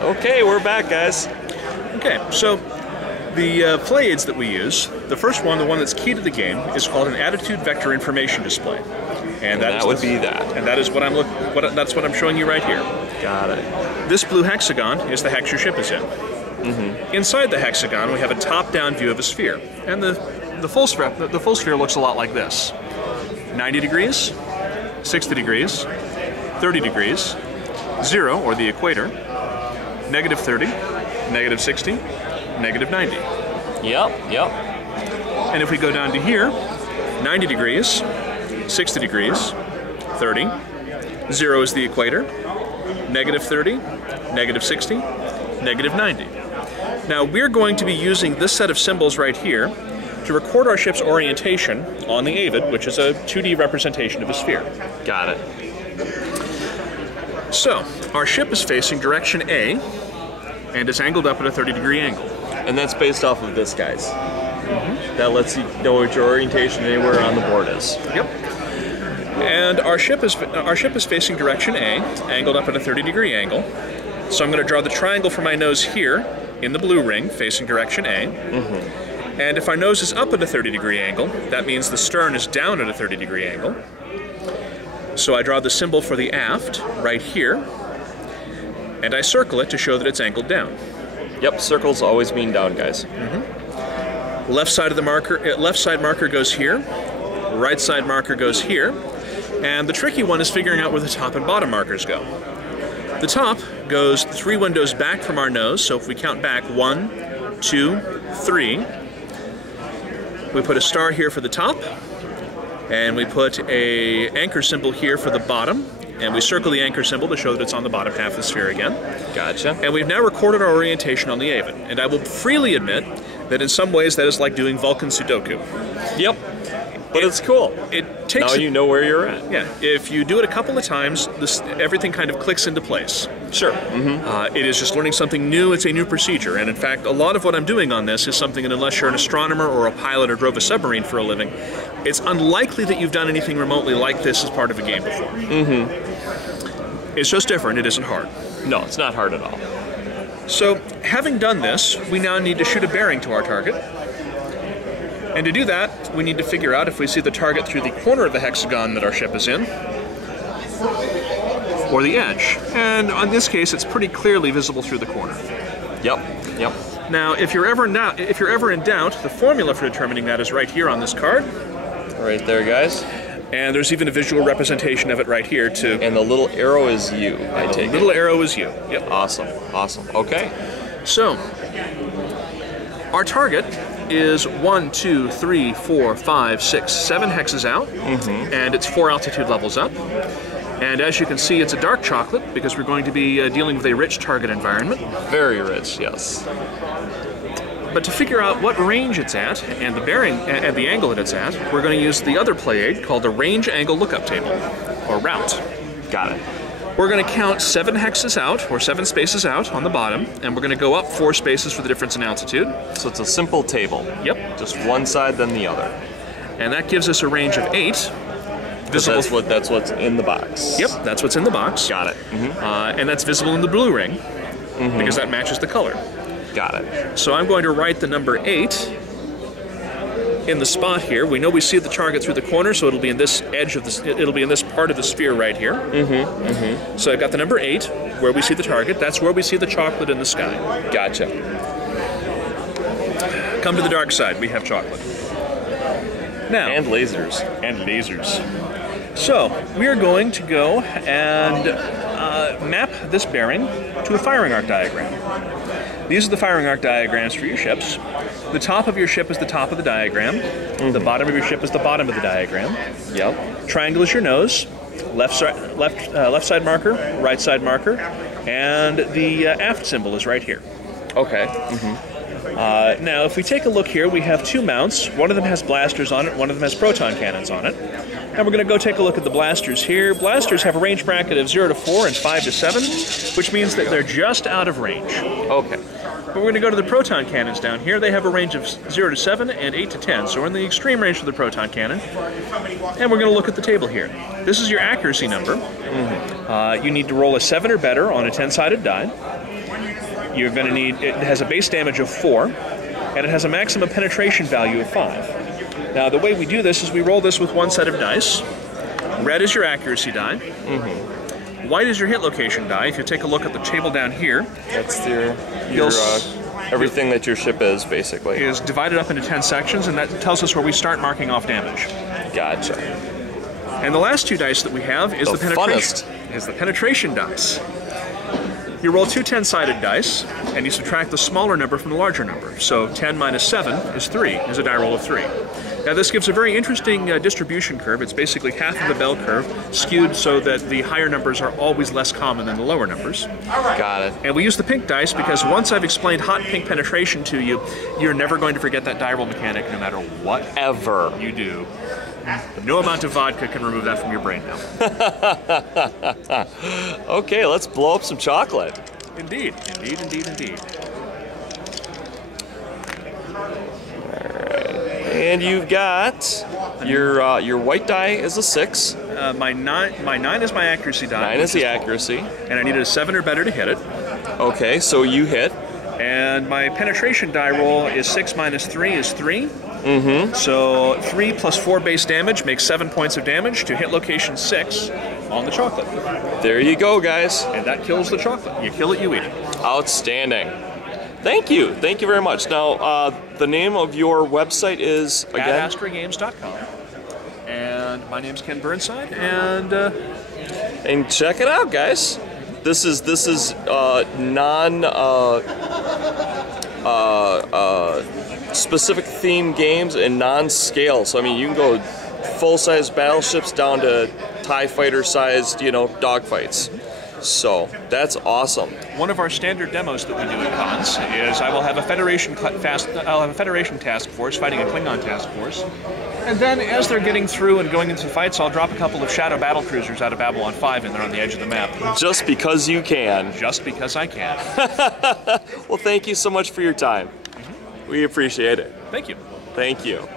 Okay, we're back, guys. Okay, so the play aids that we use, the first one, the one that's key to the game, is called an attitude vector information display, And that would be that. And that is what that's what I'm showing you right here. Got it. This blue hexagon is the hex your ship is in. Inside the hexagon, we have a top-down view of a sphere, and the full sphere looks a lot like this: 90 degrees, 60 degrees, 30 degrees, 0 or the equator, negative 30, negative 60, negative 90. Yep. And if we go down to here, 90 degrees, 60 degrees, 30, 0 is the equator, negative 30, negative 60, negative 90. Now we're going to be using this set of symbols right here to record our ship's orientation on the avid, which is a 2D representation of a sphere. Got it. So, our ship is facing direction A, and is angled up at a 30-degree angle. And that's based off of this, guys. That lets you know what your orientation anywhere on the board is. Yep. And our ship is facing direction A, angled up at a 30-degree angle. So I'm going to draw the triangle for my nose here in the blue ring, facing direction A. And if our nose is up at a 30-degree angle, that means the stern is down at a 30-degree angle. So I draw the symbol for the aft right here, and I circle it to show that it's angled down. Yep, circles always mean down, guys. Left side marker goes here, right side marker goes here, and the tricky one is figuring out where the top and bottom markers go. The top goes 3 windows back from our nose, so if we count back 1, 2, 3, we put a star here for the top, and we put a anchor symbol here for the bottom, and we circle the anchor symbol to show that it's on the bottom half of the sphere again. Gotcha. And we've now recorded our orientation on the avid, and I will freely admit that in some ways that is like doing Vulcan Sudoku. Yep. But it's cool. It takes now you know where you're at. Yeah. If you do it a couple of times, everything kind of clicks into place. Sure. It is just learning something new. It's a new procedure. And in fact, a lot of what I'm doing on this is something that unless you're an astronomer or a pilot or drove a submarine for a living, it's unlikely that you've done anything remotely like this as part of a game before. It's just different. It isn't hard. No, it's not hard at all. So, having done this, we now need to shoot a bearing to our target. And to do that, we need to figure out if we see the target through the corner of the hexagon that our ship is in, or the edge. And in this case, it's pretty clearly visible through the corner. Yep. Now, if you're ever in doubt, the formula for determining that is right here on this card. Right there, guys. And there's even a visual representation of it right here, too. And the little arrow is you, I take it. The little arrow is you. Yep. Awesome. Okay. So, our target is 1, 2, 3, 4, 5, 6, 7 hexes out, and it's 4 altitude levels up. And as you can see, it's a dark chocolate because we're going to be dealing with a rich target environment. Very rich, yes. But to figure out what range it's at and the bearing and the angle that it's at, we're going to use the other play aid called the range angle lookup table, or route. Got it. We're going to count 7 hexes out, or 7 spaces out on the bottom, and we're going to go up 4 spaces for the difference in altitude. So it's a simple table. Yep. Just one side, then the other. And that gives us a range of 8. Visible. That's what's in the box. Yep, that's what's in the box. Got it. And that's visible in the blue ring, because that matches the color. Got it. So I'm going to write the number 8 in the spot here. We know we see the target through the corner, so it'll be in this edge of the. It'll be in this part of the sphere right here. So I've got the number 8 where we see the target. That's where we see the chocolate in the sky. Gotcha. Come to the dark side. We have chocolate. Now. And lasers. So we are going to go and map this bearing to a firing arc diagram. These are the firing arc diagrams for your ships. The top of your ship is the top of the diagram. The bottom of your ship is the bottom of the diagram. Yep. Triangle is your nose. Left side marker, right side marker, and the aft symbol is right here. Okay. Now, if we take a look here, we have 2 mounts. One of them has blasters on it, one of them has proton cannons on it. And we're going to go take a look at the blasters here. Blasters have a range bracket of 0 to 4 and 5 to 7, which means that they're just out of range. Okay. But we're going to go to the proton cannons down here. They have a range of 0 to 7 and 8 to 10, so we're in the extreme range for the proton cannon. And we're going to look at the table here. This is your accuracy number. You need to roll a 7 or better on a 10-sided die. You're going to need, it has a base damage of 4, and it has a maximum penetration value of 5. Now, the way we do this is we roll this with one set of dice. Red is your accuracy die. White is your hit location die. If you take a look at the table down here, that's your everything that your ship is, basically. Is divided up into 10 sections, and that tells us where we start marking off damage. Gotcha. And the last 2 dice that we have is the penetration. Funnest. Is the penetration dice. You roll 2 10-sided dice, and you subtract the smaller number from the larger number. So 10 minus 7 is 3, is a die roll of 3. Now this gives a very interesting distribution curve. It's basically half of the bell curve, skewed so that the higher numbers are always less common than the lower numbers. Got it. And we use the pink dice because once I've explained hot pink penetration to you, you're never going to forget that die roll mechanic no matter what ever you do. No amount of vodka can remove that from your brain now. Okay, let's blow up some chocolate. Indeed, indeed, indeed, indeed. And you've got your white die is a 6. My 9 is my accuracy die. 9 is the accuracy. And I needed a 7 or better to hit it. Okay, so you hit. And my penetration die roll is 6 minus 3 is 3. So 3 plus 4 base damage makes 7 points of damage to hit location 6 on the chocolate. There you go, guys. And that kills the chocolate. You kill it, you eat it. Outstanding. Thank you very much. Now, the name of your website is again at astragames.com. And my name's Ken Burnside, and check it out, guys. This is specific theme games and non-scale. So I mean, you can go full-size battleships down to TIE fighter-sized, dogfights. So that's awesome. One of our standard demos that we do at cons is I will have a Federation task force fighting a Klingon task force, and then as they're getting through and going into fights, I'll drop a couple of shadow battle cruisers out of Babylon 5 and they're on the edge of the map. Just because you can. Just because I can. Well, thank you so much for your time. We appreciate it. Thank you. Thank you.